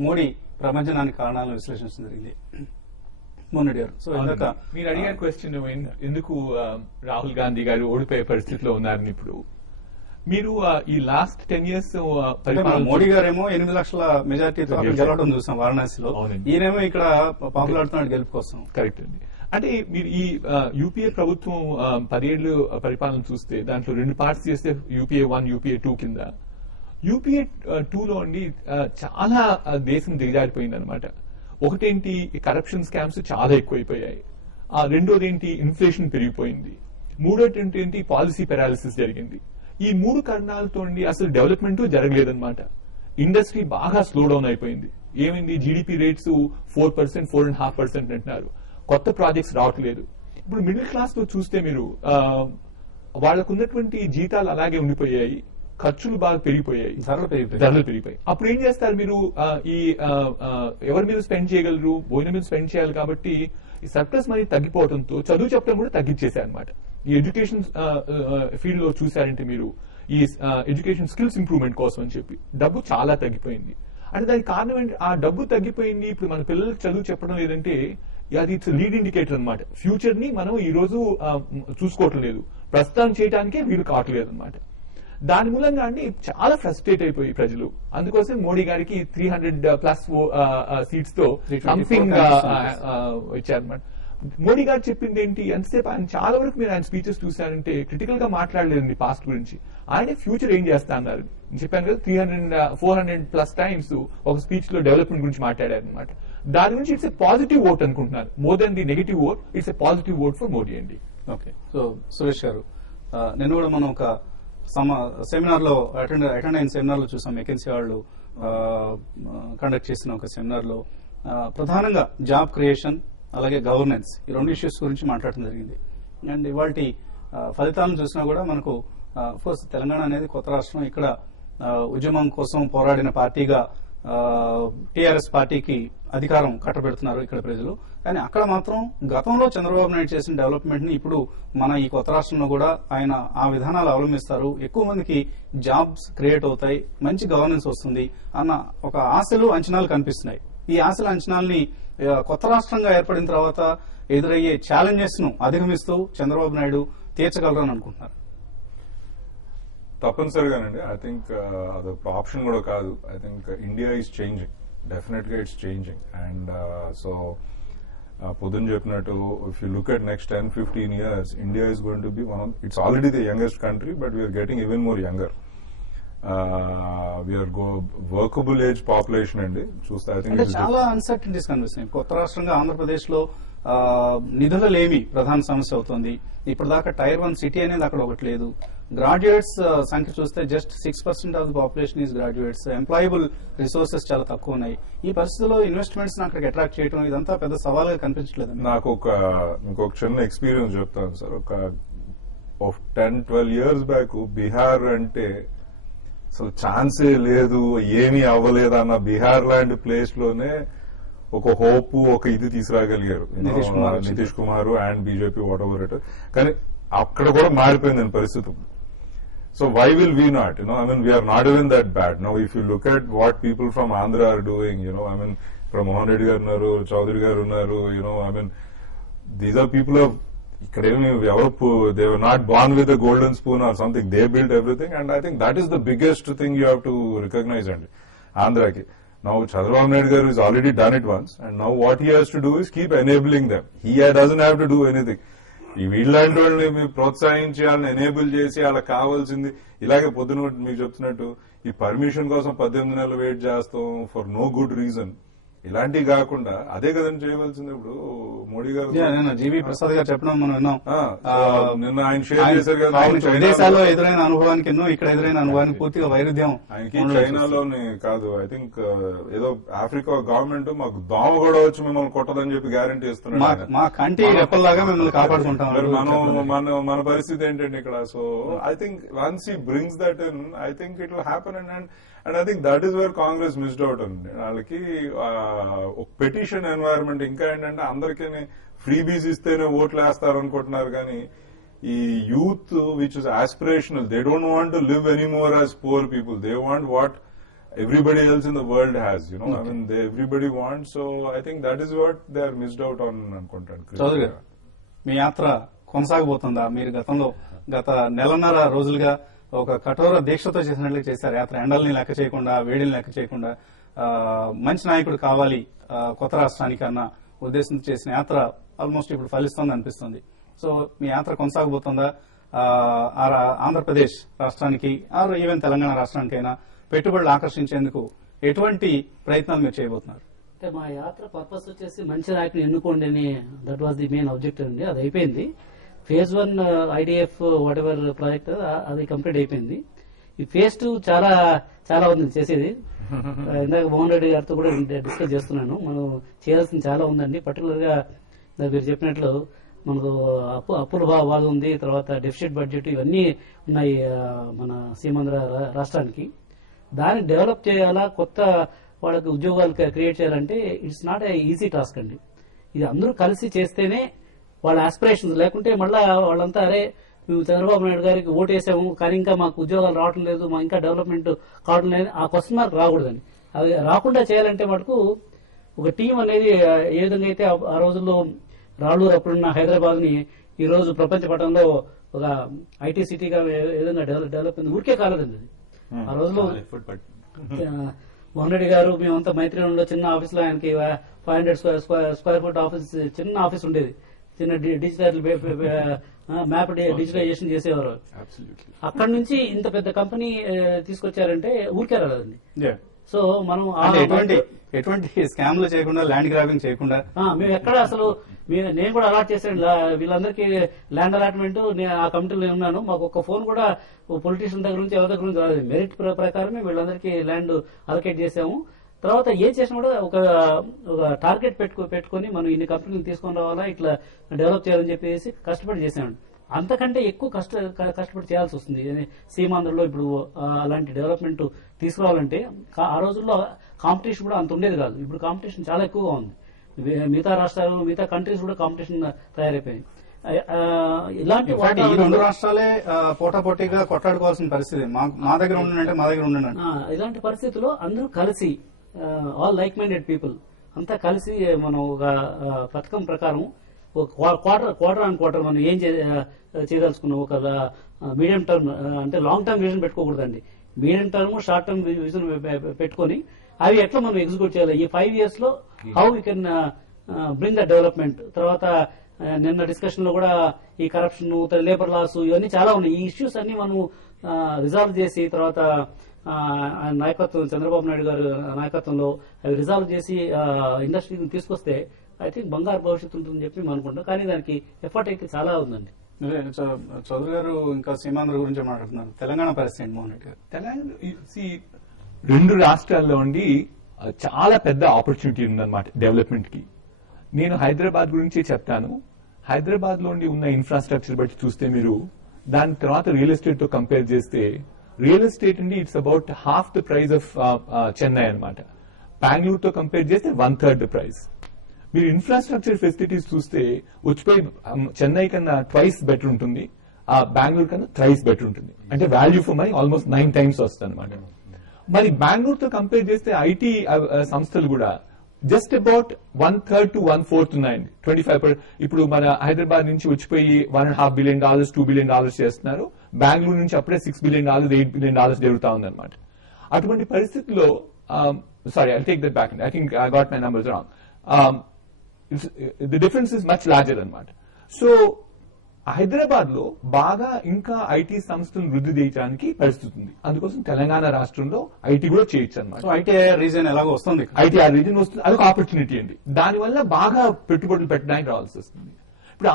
మోడీ ప్రపంచానికి కారణాలను విశ్లేషించడం జరిగింది. మోహన్ గారు, సో ఇందాక మీరు అడిగిన క్వశ్చన్ ఎందుకు రాహుల్ గాంధీ గారు ఓడిపోయే పరిస్థితిలో ఉన్నారని. ఇప్పుడు మీరు ఈ లాస్ట్ 10 years మోడీ గారేమో 8 లక్షల మెజార్టీతో గెలవడం చూసాం వారణాసిలో, ఈయనేమో ఇక్కడ పాపులాడుతున్నాడు గెలుపు కోసం. కరెక్ట్ అండి. అంటే మీరు ఈ యూపీఏ ప్రభుత్వం 10 ఏళ్లు పరిపాలన చూస్తే దాంట్లో 2 పార్ట్స్ చేస్తే యూపీఏ 1, యూపీఏ 2 కింద. యూపీఏ 2లో అండి చాలా దేశం దిగజారిపోయింది అనమాట. ఒకటేంటి, కరప్షన్ స్కామ్స్ చాలా ఎక్కువైపోయాయి. రెండోది ఏంటి, ఇన్ఫ్లేషన్ పెరిగిపోయింది. మూడోది ఏంటి, పాలసీ పెరాలిసిస్ జరిగింది. ఈ 3 కారణాలతో అసలు డెవలప్మెంట్ జరగలేదన్నమాట. ఇండస్ట్రీ బాగా స్లో డౌన్ అయిపోయింది. ఏమైంది, జీడిపి రేట్స్ 4%, 4.5% అంటున్నారు. కొత్త ప్రాజెక్ట్స్ రావట్లేదు. ఇప్పుడు మిడిల్ క్లాస్ లో చూస్తే మీరు వాళ్ళకున్నటువంటి జీతాలు అలాగే ఉండిపోయాయి, ఖర్చులు బాగా పెరిగిపోయాయి, ధరలు పెరిగిపోయాయి. అప్పుడు ఏం చేస్తారు మీరు, ఈ ఎవరి మీద స్పెండ్ చేయగలరు, భోజనం మీద స్పెండ్ చేయాలి. కాబట్టి ఈ సర్ప్లస్ మనీ తగ్గిపోవడంతో చదువు చెప్పడం కూడా తగ్గించేశారు అనమాట. ఈ ఎడ్యుకేషన్ ఫీల్డ్ లో చూసారంటే మీరు, ఈ ఎడ్యుకేషన్ స్కిల్స్ ఇంప్రూవ్మెంట్ కోసం అని చెప్పి డబ్బు చాలా తగ్గిపోయింది. అంటే దానికి కారణం ఏంటి, ఆ డబ్బు తగ్గిపోయింది. ఇప్పుడు మన పిల్లలకు చదువు చెప్పడం లేదంటే అది ఇట్స్ లీడ్ ఇండికేటర్ అనమాట. ఫ్యూచర్ ని మనం ఈ రోజు చూసుకోవటం లేదు, ప్రస్తుతం చేయడానికే వీలు కావట్లేదు అనమాట. దాని మూలంగా అండి చాలా ఫ్రస్ట్రేట్ అయిపోయి ప్రజలు. అందుకోసం మోడీ గారికి 300+ సీట్స్ తో సంథింగ్ ఇచ్చారనమాట. మోడీ గారు చెప్పింది ఏంటి, ఎంతసేపు ఆయన చాలా వరకు మీరు ఆయన స్పీచెస్ చూసారంటే క్రిటికల్ గా మాట్లాడలేదండి పాస్ట్ గురించి. ఆయన ఫ్యూచర్ ఏం చేస్తా అన్నారు. చెప్పాను కదా, 400+ టైమ్స్ ఒక స్పీచ్ లో డెవలప్మెంట్ గురించి మాట్లాడారు అనమాట. దాని గురించి ఇట్స్ ఎ పాజిటివ్ ఓట్ అనుకుంటున్నారు. More than the negative vote, it's a positive vote for Modi అండి. ఓకే, సో సురేష్ గారు, నిన్న కూడా మనం ఒక సెమినార్ లో అటెండ్ అయిన సెమినార్ లో చూసాం. మెకెన్సీ వాళ్ళు కండక్ట్ చేసిన ఒక సెమినార్ లో ప్రధానంగా జాబ్ క్రియేషన్ అలాగే గవర్నెన్స్, ఈ 2 ఇష్యూస్ గురించి మాట్లాడటం జరిగింది. అండ్ ఇవాళ ఫలితాలను చూసినా కూడా మనకు కోర్స్ తెలంగాణ అనేది కొత్త రాష్ట్రం. ఇక్కడ ఉద్యమం కోసం పోరాడిన పార్టీగా టీఆర్ఎస్ పార్టీకి అధికారం కట్టబెడుతున్నారు ఇక్కడ ప్రజలు. కానీ అక్కడ మాత్రం గతంలో చంద్రబాబు నాయుడు చేసిన డెవలప్మెంట్ ని ఇప్పుడు మన ఈ కొత్త రాష్ట్రంలో కూడా ఆయన ఆ విధానాలు అవలంబిస్తారు. ఎక్కువ మందికి జాబ్స్ క్రియేట్ అవుతాయి, మంచి గవర్నెన్స్ వస్తుంది అన్న ఒక ఆశలు, అంచనాలు కనిపిస్తున్నాయి. ఈ ఆశల అంచనాల్ని కొత్త రాష్ట్రంగా ఏర్పడిన తర్వాత ఎదురయ్యే ఛాలెంజెస్ ను అధిగమిస్తూ చంద్రబాబు నాయుడు తీర్చగలరని అనుకుంటున్నారు. తప్పనిసరిగానండి. ఐ థింక్ అదొక ఆప్షన్ కూడా కాదు. I think India is changing, definite గా ఇట్స్ చేంజింగ్. అండ్ సో పొద్దున్న చెప్పినట్టు if you look at next 10-15 years, India is going to be it's already the youngest country, but we are getting even more younger. We are workable age population అండి చూస్తే. I think చాలా uncertainties కనిపిస్తున్నాయి. కొత్త రాష్ట్రంగా ఆంధ్రప్రదేశ్ లో నిధులలేమి ప్రధాన సమస్య అవుతుంది. ఇప్పటిదాకా Tier 1 సిటీ అనేది అక్కడ ఒకటి లేదు. గ్రాడ్యుయేట్స్ సంఖ్య చూస్తే just 6% of the population is graduates. Employable resources చాలా తక్కువ ఉన్నాయి. ఈ పరిస్థితిలో ఇన్వెస్ట్మెంట్స్ అక్కడికి అట్రాక్ట్ చేయడం ఇదంతా పెద్ద సవాల్గా కనిపించలేదు. నాకు ఇంకొక చిన్న ఎక్స్పీరియన్స్ చెప్తాను సార్. ఒక 10-12 years బ్యాక్ బీహార్ అంటే అసలు ఛాన్సే లేదు, ఏమీ అవ్వలేదు అన్న బీహార్ లాంటి ప్లేస్ లోనే ఒక హోప్, ఒక ఇది తీసుకురాగలిగారు Nitish Kumar and BJP, whatever it. కానీ అక్కడ కూడా మారిపోయిందని పరిస్థితి. So why will we not, I mean we're not even that bad. Now if you look at what people from Andhra are doing, I mean ఇక్కడ మోహన్ రెడ్డి గారు ఉన్నారు, చౌదరి గారు ఉన్నారు, I mean these are people of ఇక్కడ ఏమి ఎవరు they were not born with the golden spoon or something. They build everything. And I think that is the biggest thing you have to recognize అండి ఆంధ్రాకి. Now Chandrababu Naidu garu has already done it once, and now what he has to do is keep enabling them. He doesn't have to do anything. ఈ వీళ్ళంటి వాళ్ళని మీరు ప్రోత్సహించి వాళ్ళని enable చేసి వాళ్ళకి కావాల్సింది ఇలాగే పొద్దున మీకు చెప్తున్నట్టు ఈ పర్మిషన్ కోసం 18 నెలలు వెయిట్ చేస్తాం ఫర్ నో గుడ్ రీజన్. ఇలాంటివి కాకుండా అదే కదండి చేయవలసింది. ఇప్పుడు మోడీ గారు జీవీ ప్రసాద్ గారు చెప్పడం మనం విన్నాం. నిన్న ఆయన షేర్ చేశారు కదా, విదేశాల్లో ఎదురైన అనుభవానికి ఇక్కడ ఎదురైన అనుభవానికి పూర్తిగా వైరుధ్యం. ఆయనకి చైనాలోని కాదు, ఐ థింక్ ఏదో ఆఫ్రికా గవర్నమెంట్ మాకు దోమ కూడా వచ్చి మిమ్మల్ని కొట్టదని చెప్పి గ్యారంటీ ఇస్తున్నారు. మా కంటి రెప్పల్లాగా మిమ్మల్ని కాపాడుకుంటాం. మన పరిస్థితి ఏంటంటే ఇక్కడ. So I think once he brings that in, I think it will happen. And I think that is where Congress missed out అండి. వాళ్ళకి ఒక పెటిషన్ ఎన్వైరన్మెంట్. ఇంకా ఏంటంటే అందరికీ ఫ్రీబీస్ ఇస్తేనే ఓట్లు వేస్తారు అనుకుంటున్నారు. కానీ ఈ youth which is aspirational, they don't want to live anymore as poor people. They want what everybody else in the world has, you know. I mean, everybody wants, so I think that is what they are missed out on అనుకుంటాను. చౌదరి గారు, మీ యాత్ర కొనసాగబోతుందా? మీరు గత నెలన్నర రోజులుగా ఒక కఠోర దీక్షతో చేసినట్లు చేశారు యాత్ర. ఎండల్ని లెక్క చేయకుండా, వేడిని లెక్క చేయకుండా, మంచి నాయకుడు కావాలి కొత్త రాష్ట్రానికి అన్న ఉద్దేశంతో చేసిన యాత్ర ఆల్మోస్ట్ ఇప్పుడు ఫలిస్తోంది అనిపిస్తుంది. సో మీ యాత్ర కొనసాగబోతుందా? ఆంధ్రప్రదేశ్ రాష్ట్రానికి ఈవెన్ తెలంగాణ రాష్ట్రానికైనా పెట్టుబడులు ఆకర్షించేందుకు ఎటువంటి ప్రయత్నాలు మీరు చేయబోతున్నారు? అంటే మా యాత్ర పర్పస్ వచ్చేసి మంచి నాయకుని ఎన్నుకోండి అని, that was the main objective అండి. అది అయిపోయింది. Phase 1 IDF what ever project అది కంప్లీట్ అయిపోయింది. ఈ ఫేజ్ 2 చాలా ఉంది చేసేది. ఇందాక మోహన్ రెడ్డి గారితో కూడా డిస్కస్ చేస్తున్నాను. మనం చేయాల్సింది చాలా ఉందండి. పర్టికులర్ గా మీరు చెప్పినట్లు మనకు అప్పుల బాగా ఉంది, తర్వాత డెఫిసిట్ బడ్జెట్ ఇవన్నీ ఉన్నాయి మన సీమాంధ్ర రాష్ట్రానికి. దాన్ని డెవలప్ చేయాలా, కొత్త వాళ్ళకి ఉద్యోగాలు క్రియేట్ చేయాలంటే it's not a easy task అండి. ఇది అందరూ కలిసి చేస్తేనే వాళ్ళ ఆస్పిరేషన్స్, లేకుంటే మళ్ళా వాళ్ళంతా అరే మేము చంద్రబాబు నాయుడు గారికి ఓటేసాము కానీ ఇంకా మాకు ఉద్యోగాలు రావటం లేదు, మా ఇంకా డెవలప్మెంట్ కావడం లేదు, ఆ క్వశ్చన్ మార్క్ రాకూడదని. అది రాకుండా చేయాలంటే మటుకు ఒక టీం అనేది ఏ విధంగా అయితే ఆ రోజుల్లో రాళ్ళూరు అప్పుడున్న హైదరాబాద్ ని ఈ రోజు ప్రపంచ పటంలో ఒక ఐటీ సిటీగా ఏ విధంగా డెవలప్ అయింది, ఊరికే కాలేదండి అది. ఆ రోజుల్లో మోహన్ రెడ్డి గారు మేమంతా మైత్రిలో చిన్న ఆఫీస్ లో ఆయనకి 500 స్క్వేర్ ఫుట్ ఆఫీస్, చిన్న ఆఫీస్ ఉండేది. చిన్న డిజిటల్ మ్యాప్ డిజిటలైజేషన్ చేసేవారు. అక్కడ నుంచి ఇంత పెద్ద కంపెనీ తీసుకొచ్చారంటే ఊరికే రాలేదండి. సో మనం ఎటువంటి స్కామ్లు చేయకుండా, ల్యాండ్ గ్రాబింగ్ చేయకుండా మేము ఎక్కడ అసలు నేను కూడా అలాట్ చేశాను వీళ్ళందరికీ ల్యాండ్ అలాట్మెంట్. నేను ఆ కమిటీలో ఉన్నాను. మాకు ఒక ఫోన్ కూడా పొలిటీషియన్ దగ్గర నుంచి ఎవరి దగ్గర నుంచి రాలేదు. మెరిట్ ప్రకారమే వీళ్ళందరికీ ల్యాండ్ అలొకేట్ చేశాము. తర్వాత ఏం చేసినా కూడా ఒక టార్గెట్ పెట్టుకుని మనం ఇన్ని కంపెనీలు తీసుకొని రావాలా, ఇట్లా డెవలప్ చేయాలని చెప్పేసి కష్టపడి చేసామండి. అంతకంటే ఎక్కువ కష్టపడి చేయాల్సి వస్తుంది సీమాంధ్రలో. ఇప్పుడు అలాంటి డెవలప్మెంట్ తీసుకురావాలంటే ఆ రోజుల్లో కాంపిటీషన్ కూడా అంత ఉండేది కాదు. ఇప్పుడు కాంపిటీషన్ చాలా ఎక్కువగా ఉంది. మిగతా రాష్ట్రాలు, మిగతా కంట్రీస్ కూడా కాంపిటీషన్ తయారైపోయింది. ఇలాంటి ఈ రెండు రాష్ట్రాలే పోటాపోటీగా కొట్లాడుకోవాల్సిన పరిస్థితి. మా దగ్గర ఉండంటే మా దగ్గర ఉండండి. ఇలాంటి పరిస్థితుల్లో అందరూ కలిసి, ఆల్ లైక్ మైండెడ్ పీపుల్ అంతా కలిసి మనం ఒక పథకం ప్రకారం క్వార్టర్ ఆన్ క్వార్టర్ మనం ఏం చేయదలుచుకున్నాం, ఒక మీడియం టర్మ్ అంటే లాంగ్ టర్మ్ విజన్ పెట్టుకోకూడదండి. Medium term, short term vision పెట్టుకుని అవి ఎట్లా మనం ఎగ్జిక్యూట్ చేయాలి, ఈ 5 years లో how we can bring the development. తర్వాత నిన్న డిస్కషన్ లో కూడా ఈ కరప్షన్, లేబర్ లాస్ ఇవన్నీ చాలా ఉన్నాయి. ఈ ఇష్యూస్ అన్ని మనం రిజాల్వ్ చేసి తర్వాత నాయకత్వం, చంద్రబాబు నాయుడు గారు నాయకత్వంలో అవి రిజాల్వ్ చేసి ఇండస్ట్రీని తీసుకొస్తే ఐ థింక్ బంగారు భవిష్యత్తు ఉంటుందని చెప్పి మనం అనుకుంటాం. కానీ దానికి ఎఫర్ట్ అయితే చాలా ఉందండి. చౌదరి గారు ఇంకా సీమాంధ్ర గురించి మాట్లాడుతున్నారు. తెలంగాణ పరిస్థితి మోహన్ రెడ్డి గారు. తెలంగాణ 2 రాష్ట్రాల్లో ఉండి చాలా పెద్ద ఆపర్చునిటీ ఉందన్నమాట డెవలప్మెంట్ కి. నేను హైదరాబాద్ గురించి చెప్తాను. హైదరాబాద్ లో ఉన్న ఇన్ఫ్రాస్ట్రక్చర్ బట్టి చూస్తే మీరు దాని తర్వాత రియల్ ఎస్టేట్ తో కంపేర్ చేస్తే రియల్ ఎస్టేట్ అండి it's about half the price of Chennai అనమాట. బెంగళూరుతో కంపేర్ చేస్తే 1/3 ద ప్రైస్. మీరు ఇన్ఫ్రాస్ట్రక్చర్ ఫెసిలిటీస్ చూస్తే ఉచ్చిపోయి చెన్నై కన్నా ట్వైస్ బెటర్ ఉంటుంది, ఆ బెంగళూరు కన్నా థ్రైస్ బెటర్ ఉంటుంది. అంటే value for money almost 9 times వస్తుంది అనమాట. మరి బెంగళూరుతో కంపేర్ చేస్తే ఐటీ సంస్థలు కూడా జస్ట్ అబౌట్ 1/3 to 1/4 ఉన్నాయండి. 25%. ఇప్పుడు మన హైదరాబాద్ నుంచి వచ్చిపోయి $1.5 billion, $2 billion చేస్తున్నారు. బెంగళూరు నుంచి అప్పుడే $6 billion, $8 billion జరుగుతా ఉందన్నమాట. అటువంటి పరిస్థితుల్లో sorry, I take that back. I think I got my numbers wrong. The difference is much larger అనమాట. సో హైదరాబాద్ లో బాగా ఇంకా ఐటీ సంస్థలను వృద్ధి చేయడానికి పరిస్థితి ఉంది. అందుకోసం తెలంగాణ రాష్ట్రంలో ఐటీ కూడా చేయొచ్చు అనమాట. ఐటీఐఆర్ రీజన్ ఎలాగో వస్తుంది, ఐటీఆర్ రీజన్ వస్తుంది, అదొక ఆపర్చునిటీ అండి. దానివల్ల బాగా పెట్టుబడులు పెట్టడానికి రావాల్సి వస్తుంది. ఇప్పుడు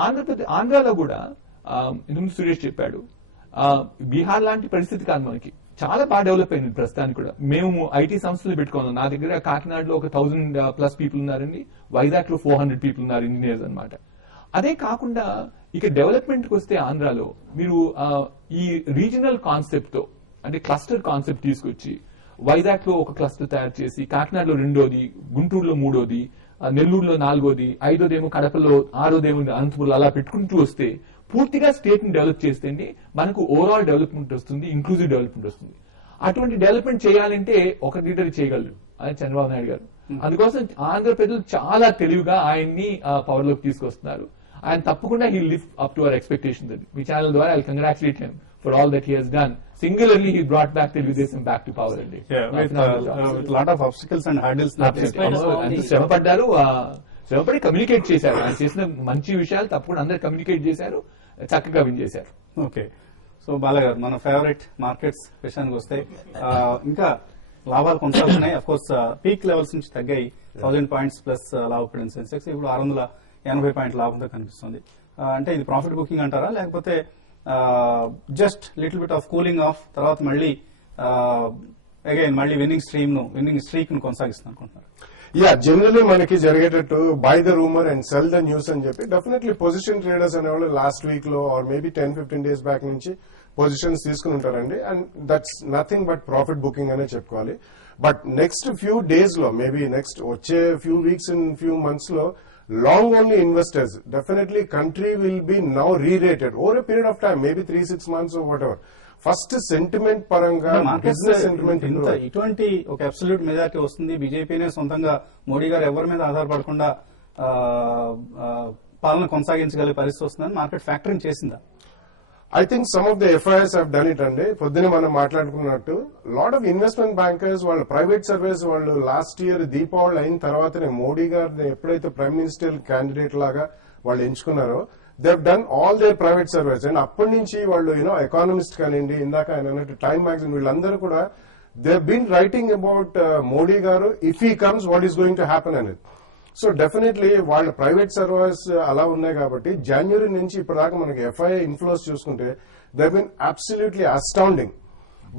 ఆంధ్రాలో కూడా ఇంతకుముందు సురేష్ చెప్పాడు, బీహార్ లాంటి పరిస్థితి కాదు మనకి. చాలా బాగా డెవలప్ అయింది ప్రస్తుతానికి కూడా. మేము ఐటీ సంస్థలు పెట్టుకున్నాం. నా దగ్గర కాకినాడలో ఒక 1000+ పీపుల్ ఉన్నారండి. వైజాగ్ లో 400 పీపుల్ ఉన్నారు, ఇంజనీర్స్ అనమాట. అదే కాకుండా ఇక డెవలప్మెంట్ కి వస్తే ఆంధ్రాలో మీరు ఈ రీజనల్ కాన్సెప్ట్ తో, అంటే క్లస్టర్ కాన్సెప్ట్ తీసుకొచ్చి వైజాగ్ లో ఒక క్లస్టర్ తయారు చేసి, కాకినాడలో 2వ, గుంటూరులో 3వ, నెల్లూరులో 4వ, 5వదేమో కడపలో, 6వదేమో అనంతపురంలో అలా పెట్టుకుంటూ వస్తే పూర్తిగా స్టేట్ ని డెవలప్ చేస్తే మనకు ఓవరాల్ డెవలప్మెంట్ వస్తుంది, ఇంక్లూజివ్ డెవలప్మెంట్ వస్తుంది. అటువంటి డెవలప్మెంట్ చేయాలంటే ఒక లీడర్ చేయగలరు, అది చంద్రబాబు నాయుడు గారు. అందుకోసం ఆంధ్ర ప్రజలు చాలా తెలివిగా ఆయన్ని పవర్ లోకి తీసుకొస్తున్నారు. ఆయన తప్పకుండా he live up to our expectations అండి. మీ ఛానల్ ద్వారా I congratulate him for all that he has done. Singularly, he brought back Telugu back to power. With lot of obstacles and hurdles. శ్రమపడ్డారు, శ్రమపడి communicate చేశారు. ఆయన చేసిన మంచి విషయాలు తప్పకుండా అందరు కమ్యూనికేట్ చేశారు, చక్కగా విన్ చేశారు. ఓకే, సో బాలగారు మన ఫేవరెట్ మార్కెట్స్ విషయానికి వస్తే ఇంకా లాభాలు కొనసాగుతున్నాయి. అఫ్ కోర్స్ పీక్ లెవెల్స్ నుంచి తగ్గాయి. 1000 పాయింట్స్ ప్లస్ లాభపడిన సెన్సెక్స్ ఇప్పుడు 680 పాయింట్ల లాభంతో కనిపిస్తుంది. అంటే ఇది ప్రాఫిట్ బుకింగ్ అంటారా, లేకపోతే just little bit of cooling of తర్వాత మళ్ళీ అగైన్ మళ్ళీ విన్నింగ్ స్ట్రీక్ ను కొనసాగిస్తుంది అనుకుంటున్నారు? యా, జనరల్లీ మనకి జరిగేటట్టు by the rumour and sell the news అని చెప్పి డెఫినెట్లీ పొజిషన్ ట్రేడర్స్ అనేవాళ్ళు లాస్ట్ వీక్ లో ఆర్ మేబీ 10-15 days బ్యాక్ నుంచి పొజిషన్స్ తీసుకుని ఉంటారండి. And that's nothing but profit booking అనే చెప్పుకోవాలి. బట్ నెక్స్ట్ ఫ్యూ డేస్ లో, మేబీ నెక్స్ట్ వచ్చే few weeks and few months లో long only investors, definitely country will be now re-rated over a period of time, maybe 3-6 months or whatever. First sentiment పరంగా business sentiment ఇటువంటి ఒక absolute majority వస్తుంది. బీజేపీనే సొంతంగా మోడీ గారు ఎవరి మీద ఆధారపడకుండా పాలన కొనసాగించగలిగే పరిస్థితి వస్తుందని మార్కెట్ ఫ్యాక్టరింగ్ చేసిందా? I think some of the FIIs have done it అండి. పొద్దున మనం మాట్లాడుకున్నట్టు లాట్ ఆఫ్ ఇన్వెస్ట్మెంట్ బ్యాంకర్స్ వాళ్ళు ప్రైవేట్ సర్వీస్ వాళ్ళు లాస్ట్ ఇయర్ దీపావళి అయిన తర్వాతనే మోడీ గారిని ఎప్పుడైతే ప్రైమ్ మినిస్టర్ క్యాండిడేట్ లాగా వాళ్ళు ఎంచుకున్నారో దే హ్ done all their private service. And అప్పటి నుంచి వాళ్ళు ఎకానమిస్ట్ కానివ్వండి, ఇందాక ఆయన అన్నట్టు టైమ్ మ్యాగజైన్, వీళ్ళందరూ కూడా దే హ్ been writing about Modi garu if he comes what is going to happen అనేది. సో డెఫినెట్లీ వాళ్ళ ప్రైవేట్ సర్వీస్ అలా ఉన్నాయి కాబట్టి జనవరి నుంచి ఇప్పటిదాకా మనకి ఎఫ్ఐఐ ఇన్ఫ్లోస్ చూసుకుంటే they been absolutely astounding.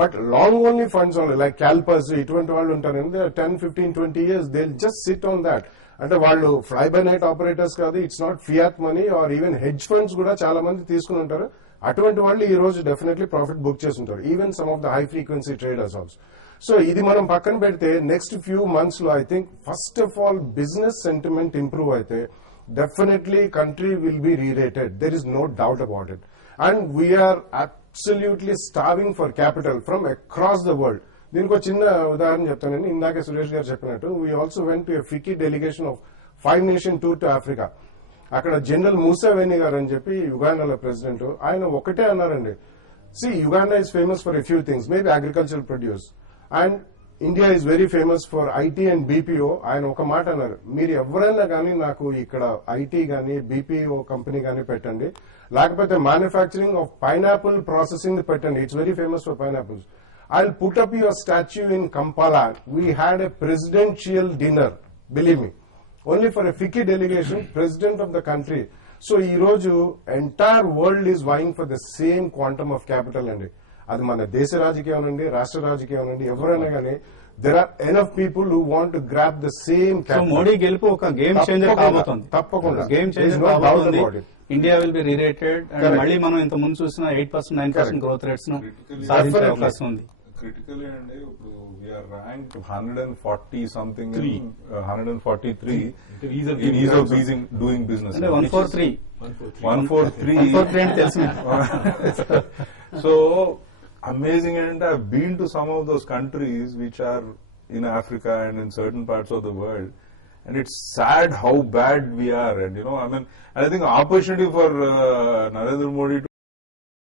But long only funds only like CalPERS ఇటువంటి వాళ్ళు ఉంటారు 10-15-20 years they just sit on that. అంటే వాళ్ళు ఫ్లై బై నైట్ ఆపరేటర్స్ కాదు, it's not fiat money or even hedge funds కూడా చాలా మంది తీసుకుని ఉంటారు. అటువంటి వాళ్ళు ఈ రోజు డెఫినెట్లీ ప్రాఫిట్ బుక్ చేసి ఉంటారు, even some of the high frequency traders also. So ఇది మనం పక్కన పెడితే నెక్స్ట్ ఫ్యూ మంత్స్ లో I think first of all business sentiment improve అయితే definitely country will be rerated, there is no doubt about it. And we're absolutely starving for capital from across the world. దీనికి ఒక చిన్న ఉదాహరణ చెప్తానండి. ఇందాకే సురేష్ గారు చెప్పినట్టు we also went to FICCI delegation of 5-nation tour to Africa. అక్కడ general Museveni గారు అని చెప్పి యుగాండాలో ప్రెసిడెంట్, ఆయన ఒకటే అన్నారండి, see Uganda is famous for a few things, maybe agriculture produce, and India is very famous for IT and BPO. ఆయన ఒక మాట అన్నారు, మీరు ఎవరైనా కానీ నాకు ఇక్కడ ఐటీ గానీ బీపీఓ కంపెనీ గానీ పెట్టండి, లేకపోతే మ్యానుఫ్యాక్చరింగ్ ఆఫ్ పైనాపిల్ ప్రాసెసింగ్ పెట్టండి, it's very famous for pineapples. I'll put up your statue in Kampala. We had a presidential dinner, believe me, only for a FICCI delegation, president of the country. So ee roju entire world is vying for the same quantum of capital andi. అది మన దేశ రాజకీయం నుండి రాష్ట్ర రాజకీయం నుండి ఎవరైనా కానీ there are enough people who want to grab the same capital. So Modi గెలుపు ఒక గేమ్ చేంజర్ కాబోతోంది. తప్పకుండా గేమ్ చేంజర్ కాబోతోంది. ఇండియా విల్ బి రీరేటెడ్ అండ్ మళ్ళీ మనం ఇంత ముందు చూసిన 8% 9% గ్రోత్ రేట్స్ ను సాధించే అవకాశం ఉంది. క్రిటికలీ అండి ఇప్పుడు we are rank 140 something 143 in ease of doing business. అంటే 143 అని తెలుసు. So amazing, and I've been to some of those countries which are in Africa and in certain parts of the world, and it's sad how bad we are. And I mean, I think opportunity for Narendra Modi